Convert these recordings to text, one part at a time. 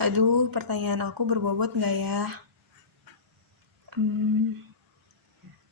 Aduh, pertanyaan aku berbobot nggak ya? Hmm,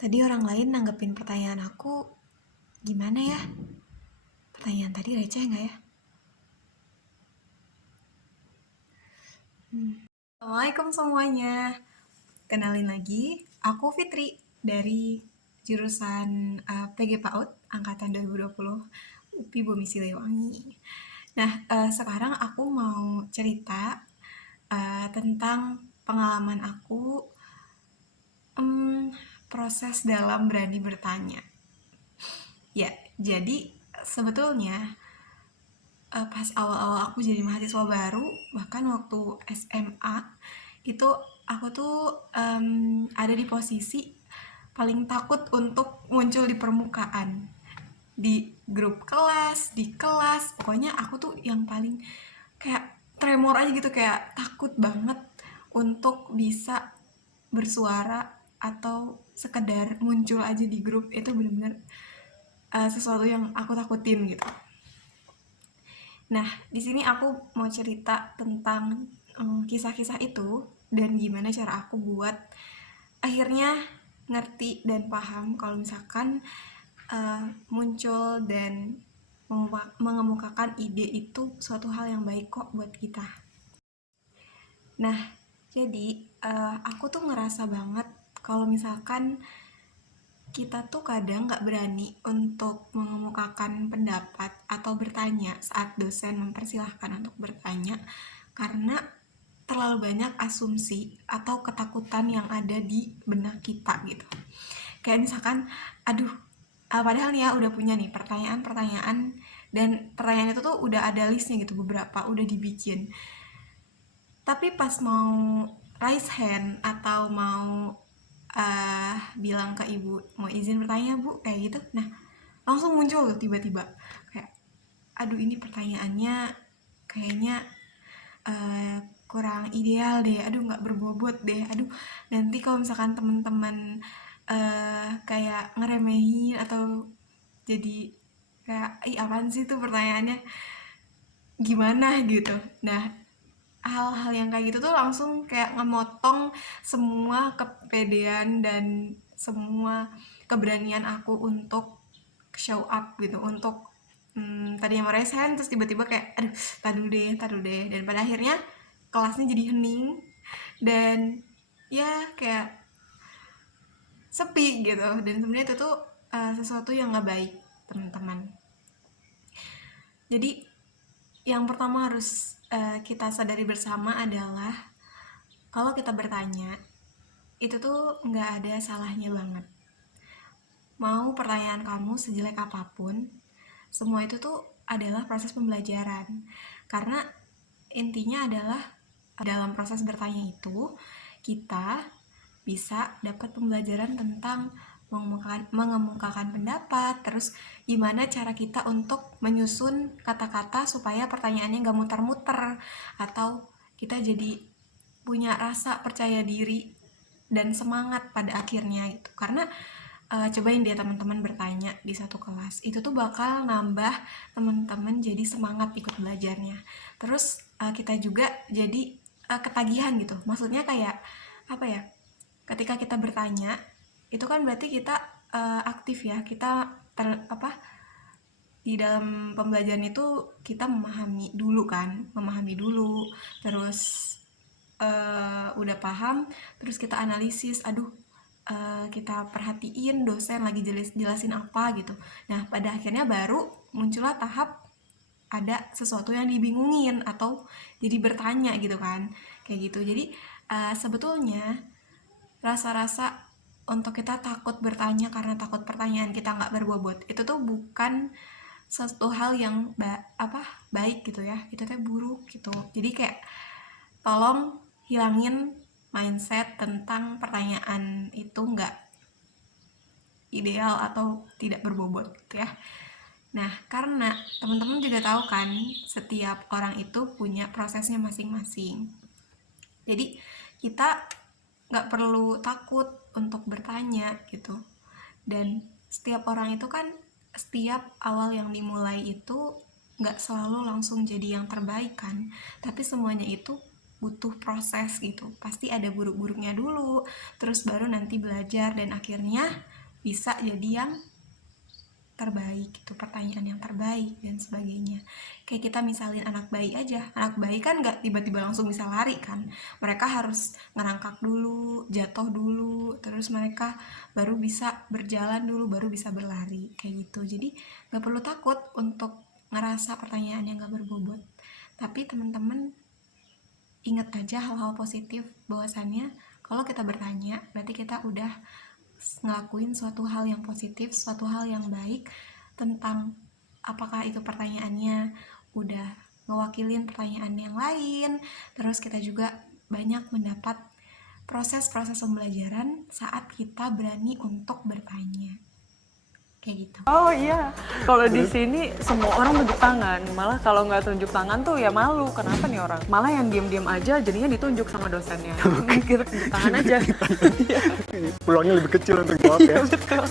Tadi orang lain nanggepin pertanyaan aku gimana ya? Pertanyaan tadi receh nggak ya? Assalamualaikum semuanya. Kenalin lagi, aku Fitri dari jurusan PG PAUD angkatan 2020 UPI Bumi Siliwangi. Nah, sekarang aku mau cerita tentang pengalaman aku em, proses dalam berani bertanya. Ya, jadi sebetulnya pas awal-awal aku jadi mahasiswa baru, bahkan waktu SMA, itu aku tuh ada di posisi paling takut untuk muncul di permukaan. Di grup kelas, di kelas, pokoknya aku tuh yang paling kayak tremor aja gitu, kayak takut banget untuk bisa bersuara atau sekedar muncul aja di grup. Itu bener-bener sesuatu yang aku takutin gitu. Nah, di sini aku mau cerita tentang kisah-kisah itu dan gimana cara aku buat akhirnya ngerti dan paham kalau misalkan muncul dan mengemukakan ide itu suatu hal yang baik kok buat kita. Nah, jadi aku tuh ngerasa banget kalau misalkan kita tuh kadang nggak berani untuk mengemukakan pendapat atau bertanya saat dosen mempersilahkan untuk bertanya karena terlalu banyak asumsi atau ketakutan yang ada di benak kita gitu. Kayak misalkan, aduh, padahal nih ya udah punya nih pertanyaan-pertanyaan dan pertanyaan itu tuh udah ada listnya gitu, beberapa udah dibikin. Tapi pas mau raise hand atau mau bilang ke ibu mau izin bertanya bu kayak gitu, nah langsung muncul tiba-tiba kayak aduh ini pertanyaannya kayaknya uh, kurang ideal deh, aduh nggak berbobot deh, aduh nanti kalau misalkan teman-teman kayak ngeremehin atau jadi kayak ih apaan sih tuh pertanyaannya gimana gitu. Nah, hal-hal yang kayak gitu tuh langsung kayak ngemotong semua kepedean dan semua keberanian aku untuk show up gitu, untuk tadi yang meresign terus tiba-tiba kayak aduh tadu deh dan pada akhirnya kelasnya jadi hening dan ya kayak sepi gitu. Dan sebenarnya itu tuh sesuatu yang nggak baik teman-teman. Jadi yang pertama harus kita sadari bersama adalah kalau kita bertanya itu tuh nggak ada salahnya banget. Mau pertanyaan kamu sejelek apapun, semua itu tuh adalah proses pembelajaran. Karena intinya adalah dalam proses bertanya itu kita bisa dapat pembelajaran tentang mengemukakan pendapat, terus gimana cara kita untuk menyusun kata-kata supaya pertanyaannya nggak muter-muter, atau kita jadi punya rasa percaya diri dan semangat pada akhirnya gitu. Karena cobain deh teman-teman bertanya di satu kelas, itu tuh bakal nambah teman-teman jadi semangat ikut belajarnya. Terus kita juga jadi ketagihan gitu, maksudnya kayak apa ya, ketika kita bertanya itu kan berarti kita aktif ya, kita apa di dalam pembelajaran itu kita memahami dulu, terus udah paham, terus kita analisis, aduh kita perhatiin dosen lagi jelasin apa gitu. Nah pada akhirnya baru muncullah tahap ada sesuatu yang dibingungin atau jadi bertanya gitu kan, kayak gitu. Jadi sebetulnya rasa-rasa untuk kita takut bertanya karena takut pertanyaan kita nggak berbobot itu tuh bukan satu hal yang baik gitu ya, itu tuh buruk gitu. Jadi kayak tolong hilangin mindset tentang pertanyaan itu nggak ideal atau tidak berbobot gitu ya. Nah, karena teman-teman juga tahu kan, setiap orang itu punya prosesnya masing-masing. Jadi kita nggak perlu takut untuk bertanya gitu. Dan setiap orang itu kan, setiap awal yang dimulai itu nggak selalu langsung jadi yang terbaik kan. Tapi semuanya itu butuh proses gitu, pasti ada buruk-buruknya dulu, terus baru nanti belajar dan akhirnya bisa jadi yang terbaik gitu, pertanyaan yang terbaik dan sebagainya. Kayak kita misalin anak bayi aja, anak bayi kan nggak tiba-tiba langsung bisa lari kan, mereka harus ngerangkak dulu, jatuh dulu, terus mereka baru bisa berjalan dulu, baru bisa berlari kayak gitu. Jadi nggak perlu takut untuk ngerasa pertanyaan yang nggak berbobot, tapi teman-teman ingat aja hal-hal positif, bahwasannya kalau kita bertanya berarti kita udah ngelakuin suatu hal yang positif, suatu hal yang baik tentang apakah itu pertanyaannya udah ngewakilin pertanyaan yang lain, terus kita juga banyak mendapat proses-proses pembelajaran saat kita berani untuk bertanya kayak gitu. Oh iya, kalau di sini semua orang tunjuk tangan. Malah kalau nggak tunjuk tangan tuh ya malu. Kenapa nih orang? Malah yang diem-diem aja jadinya ditunjuk sama dosennya. Kita tunjuk tangan aja. Peluangnya lebih kecil untuk jawab ya. Betul.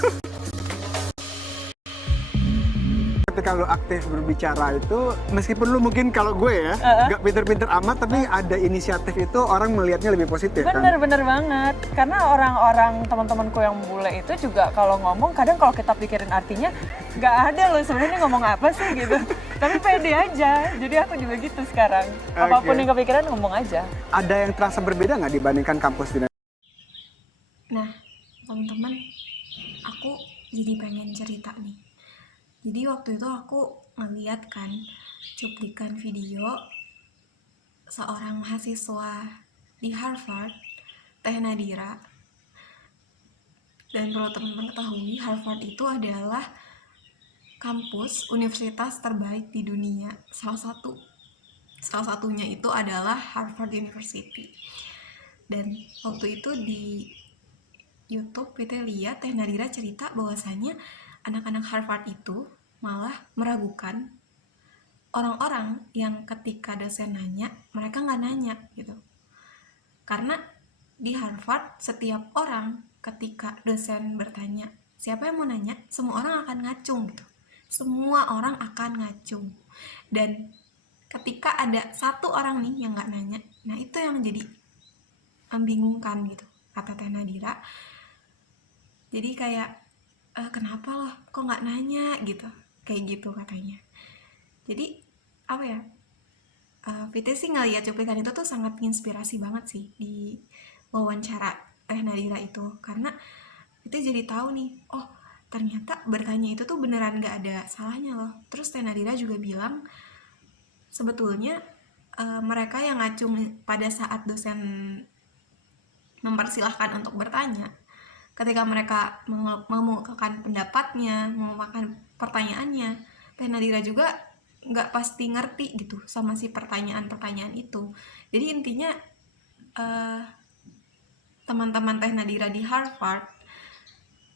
Ketika lu aktif berbicara itu, meskipun lu mungkin kalau gue ya nggak pinter-pinter amat, tapi ada inisiatif itu orang melihatnya lebih positif Bener, kan? bener banget. Karena orang-orang teman-temanku yang bule itu juga kalau ngomong, kadang kalau kita pikirin artinya, nggak ada loh sebenarnya ngomong apa sih gitu. Tapi pede aja. Jadi aku juga gitu sekarang. Apapun yang kepikiran ngomong aja. Ada yang terasa berbeda nggak dibandingkan kampus di Nah, teman-teman, aku jadi pengen cerita nih. Jadi waktu itu aku ngeliat kan cuplikan video seorang mahasiswa di Harvard, Teh Nadira. Dan perlu teman-teman ketahui, Harvard itu adalah kampus universitas terbaik di dunia. Salah satunya itu adalah Harvard University. Dan waktu itu di YouTube kita lihat Teh Nadira cerita bahwasannya anak-anak Harvard itu malah meragukan orang-orang yang ketika dosen nanya, mereka nggak nanya gitu. Karena di Harvard setiap orang ketika dosen bertanya, siapa yang mau nanya, semua orang akan ngacung gitu. Semua orang akan ngacung. Dan ketika ada satu orang nih yang nggak nanya, nah itu yang jadi membingungkan gitu, kata Teh Nadira. Jadi kayak kenapa loh kok nggak nanya gitu, kayak gitu katanya. Jadi apa ya, Fitri sih ngeliat cuplikan itu tuh sangat inspirasi banget sih di wawancara Teh Nadira itu, karena Fitri jadi tahu nih, oh ternyata bertanya itu tuh beneran nggak ada salahnya loh. Terus Teh Nadira juga bilang sebetulnya mereka yang ngacung pada saat dosen mempersilahkan untuk bertanya, ketika mereka mengemukakan pendapatnya, mengemukakan pertanyaannya, Teh Nadira juga nggak pasti ngerti gitu sama si pertanyaan-pertanyaan itu. Jadi intinya teman-teman Teh Nadira di Harvard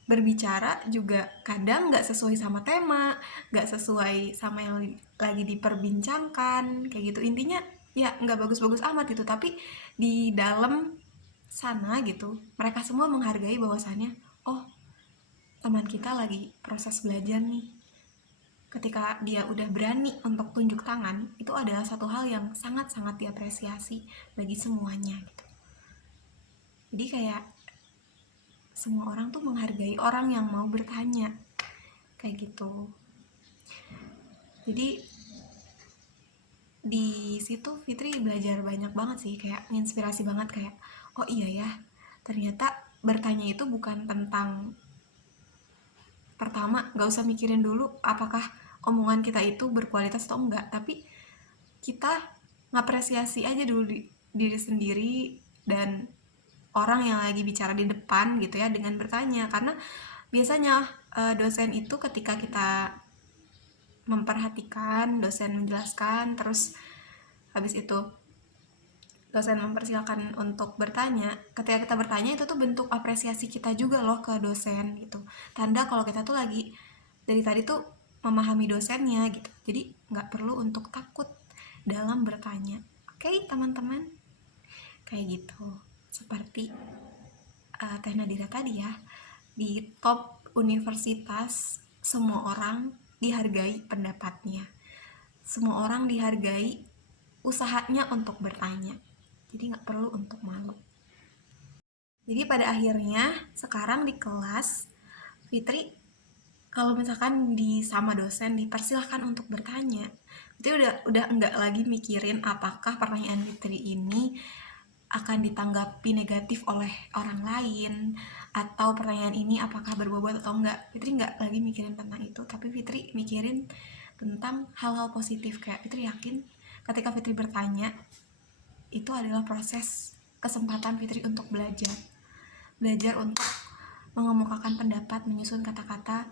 berbicara juga kadang nggak sesuai sama tema, nggak sesuai sama yang lagi diperbincangkan, kayak gitu. Intinya ya nggak bagus-bagus amat gitu, tapi di dalam sana gitu mereka semua menghargai bahwasannya, oh teman kita lagi proses belajar nih. Ketika dia udah berani untuk tunjuk tangan, itu adalah satu hal yang sangat-sangat diapresiasi bagi semuanya gitu. Jadi kayak semua orang tuh menghargai orang yang mau bertanya kayak gitu. Jadi di situ Fitri belajar banyak banget sih, kayak nginspirasi banget, kayak oh iya ya, ternyata bertanya itu bukan tentang, pertama nggak usah mikirin dulu apakah omongan kita itu berkualitas atau enggak, tapi kita ngapresiasi aja dulu diri sendiri dan orang yang lagi bicara di depan gitu ya dengan bertanya. Karena biasanya dosen itu ketika kita memperhatikan dosen menjelaskan, terus habis itu dosen mempersilahkan untuk bertanya, ketika kita bertanya itu tuh bentuk apresiasi kita juga loh ke dosen gitu, tanda kalau kita tuh lagi dari tadi tuh memahami dosennya gitu. Jadi nggak perlu untuk takut dalam bertanya. Oke teman-teman, kayak gitu. Seperti Teh Nadira tadi ya, di top universitas semua orang dihargai pendapatnya, semua orang dihargai usahanya untuk bertanya. Jadi nggak perlu untuk malu. Jadi pada akhirnya sekarang di kelas Fitri kalau misalkan sama dosen dipersilahkan untuk bertanya, itu udah nggak lagi mikirin apakah pertanyaan Fitri ini akan ditanggapi negatif oleh orang lain, atau pertanyaan ini apakah berbobot atau enggak. Fitri nggak lagi mikirin tentang itu, tapi Fitri mikirin tentang hal-hal positif. Kayak Fitri yakin ketika Fitri bertanya, itu adalah proses kesempatan Fitri untuk belajar untuk mengemukakan pendapat, menyusun kata-kata,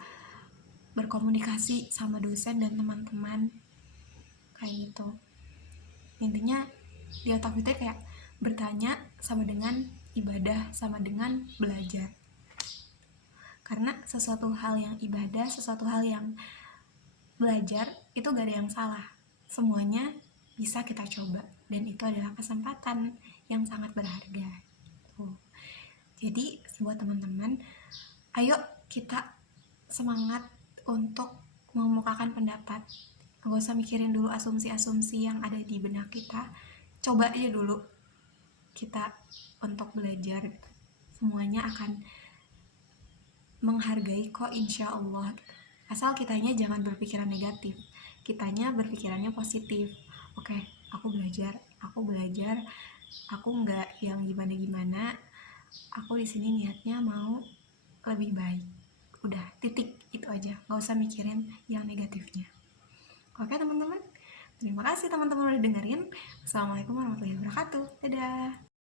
berkomunikasi sama dosen dan teman-teman, kayak gitu. Intinya di otak Fitri kayak bertanya sama dengan ibadah, sama dengan belajar. Karena sesuatu hal yang ibadah, sesuatu hal yang belajar, itu gak ada yang salah. Semuanya bisa kita coba, dan itu adalah kesempatan yang sangat berharga. Jadi buat teman-teman, ayo kita semangat untuk mengemukakan pendapat. Gak usah mikirin dulu asumsi-asumsi yang ada di benak kita. Coba aja dulu kita untuk belajar. Semuanya akan menghargai kok, insya Allah. Asal kitanya jangan berpikiran negatif, kitanya berpikirannya positif. Oke, aku belajar, aku nggak yang gimana-gimana. Aku di sini niatnya mau lebih baik. Udah, titik, itu aja. Gak usah mikirin yang negatifnya. Oke teman-teman, terima kasih teman-teman udah dengerin. Assalamualaikum warahmatullahi wabarakatuh. Dadah.